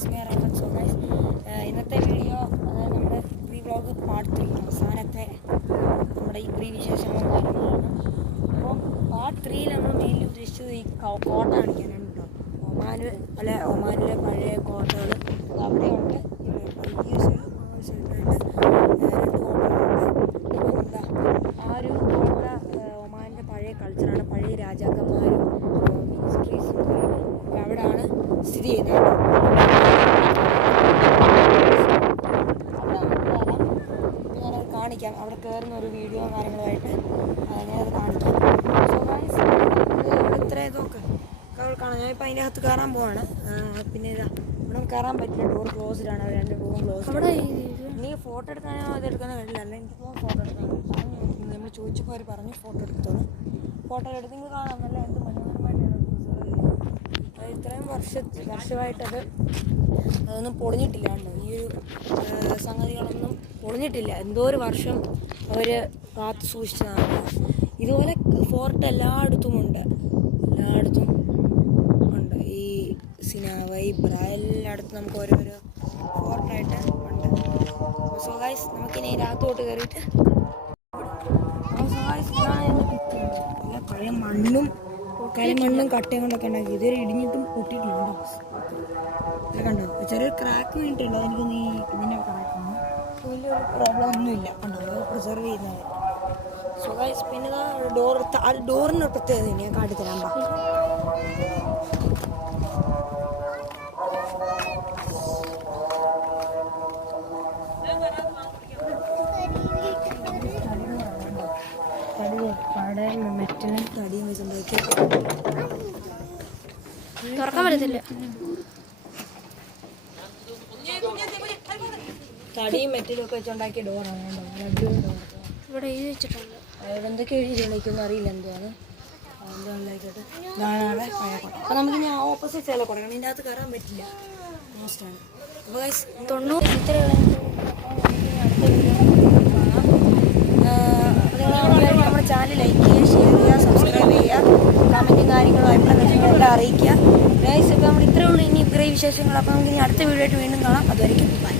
It's me Rafath. So guys, ഇന്നത്തെ video അതായത് നമ്മുടെ പ്രീ വ്ളോഗ് പാർട്ട് 3 അവസാനത്തെ നമ്മുടെ ഈ പ്രീ വിശേഷങ്ങളും കാര്യങ്ങളാണ്. അപ്പം പാർട്ട് 3 നമ്മൾ മെയിൻലി ഉദ്ദേശിച്ചത് ഈ കോട്ട കാണിക്കാനാണ് കേട്ടോ. ഒമാനിലെ പഴയ കോട്ടകൾ അവിടെയുണ്ട്. ഈ സൈഡിലായിട്ട് 2 കോട്ടകളുണ്ട്. ഇപ്പം എന്താ ആ ഒരു കോട്ട ഒമാനിൻ്റെ പഴയ കൾച്ചറാണ്. പഴയ രാജാക്കന്മാരും മിനിസ്ട്രീസും അവിടെയാണ് സ്ഥിതി ചെയ്യുന്നത്. ഞാനത് കാണിക്കാം. അവിടെ കയറുന്ന ഒരു വീഡിയോ കാര്യങ്ങളുമായിട്ട് ഞാനത് കാണിക്കാം. സോ ഗൈസ്, ഇവിടെ ഇത്ര ഇതൊക്കെ കാണാം. ഞാനിപ്പോൾ അതിൻ്റെ അകത്ത് കയറാൻ പോവാണ്. പിന്നെ ഇതാ ഇവിടെ കയറാൻ പറ്റില്ല, ഡോർ ക്ലോസ്ഡാണ്. 2 ഡോറും ക്ലോസ്. അവിടെ നീ ഫോട്ടോ എടുക്കാനോ അതെടുക്കാനോ കഴിയില്ല. അല്ലെങ്കിൽ എനിക്കിപ്പോൾ ഫോട്ടോ എടുക്കാൻ പറഞ്ഞു. നമ്മൾ ചോദിച്ചപ്പോൾ അവർ പറഞ്ഞു ഫോട്ടോ എടുത്തോളൂ. ഫോട്ടോ എടുത്ത് നിങ്ങൾ കാണാം. നല്ല എന്ത് മനോഹരമായിട്ടാണ് അത്. ഇത്രയും വർഷമായിട്ടത് അതൊന്നും പൊളിഞ്ഞിട്ടില്ല കേട്ടോ. ഈ ഒരു സംഗതികളൊന്നും പൊളിഞ്ഞിട്ടില്ല. എന്തോ ഒരു വർഷം അവർ കാത്തു സൂക്ഷിച്ചതാണ്. ഇതുപോലെ ഫോർട്ട് എല്ലായിടത്തും ഉണ്ട്. ഈ സിനാവ, ഇബ്ര എല്ലായിടത്തും നമുക്ക് ഓരോരോ ഫോർട്ടായിട്ട് ഉണ്ട്. സോ ഗൈസ്, നമുക്കിനി രാത്തോട്ട് കയറിയിട്ട് പഴയ മണ്ണും കട്ടയും കൊണ്ടൊക്കെ ഉണ്ടാക്കി. ഇതുവരെ ഇടിഞ്ഞിട്ടും പൊട്ടിയിട്ടില്ല. കണ്ടോ, ചെറിയൊരു ക്രാക്ക് വീണിട്ടുണ്ട്. അതെനിക്ക് നീ ഇതിൻ്റെ ക്രാക്കാണ്. വലിയൊരു പ്രോബ്ലം ഒന്നുമില്ല. കണ്ടോ, അത് പ്രിസർവ് ചെയ്യുന്നത്. സോ ഗൈസ്, പിന്നെ ഡോറിന് ഒരു പ്രത്യേകത ഞാൻ കാട്ടിത്തരാം. മെറ്റലും തടിയും വെച്ചുണ്ടാക്കി തുറക്കാൻ പറ്റത്തില്ല. തടിയും മെറ്റലും ഒക്കെ വെച്ചുണ്ടാക്കിയ ഡോറാണ്. ഇവിടെ എഴുതി വെച്ചിട്ടുണ്ട്. അവിടെ എന്തൊക്കെ എഴുതി വിളിക്കുന്നു അറിയില്ല. എന്തുവാണ് എന്തായിക്കോട്ടെ. നാളെ പഴയക്കോട്ടെ. അപ്പം നമുക്ക് ഇനി ഓപ്പോസിറ്റ് സൈഡിൽ കൊടുക്കണം. ഇതിൻ്റെ അകത്ത് കയറാൻ പറ്റില്ല. മോസ്റ്റാണ്. അപ്പോൾ 90 ഇത്രയുള്ള നമ്മുടെ ചാനൽ ലൈക്ക് ചെയ്യുക, ഷെയർ ചെയ്യുക, സബ്സ്ക്രൈബ് ചെയ്യുക, കമൻറ്റും കാര്യങ്ങളും എല്ലാം അറിയിക്കുക. ഗൈസ്, ഇപ്പോൾ നമ്മൾ ഇത്രയേ ഉള്ളൂ ഇനി ഇത്രയും വിശേഷങ്ങൾ. അപ്പോൾ നമുക്ക് ഇനി അടുത്ത വീഡിയോ ആയിട്ട് വീണ്ടും കാണാം. അതുവരെയ്ക്കും ബൈ.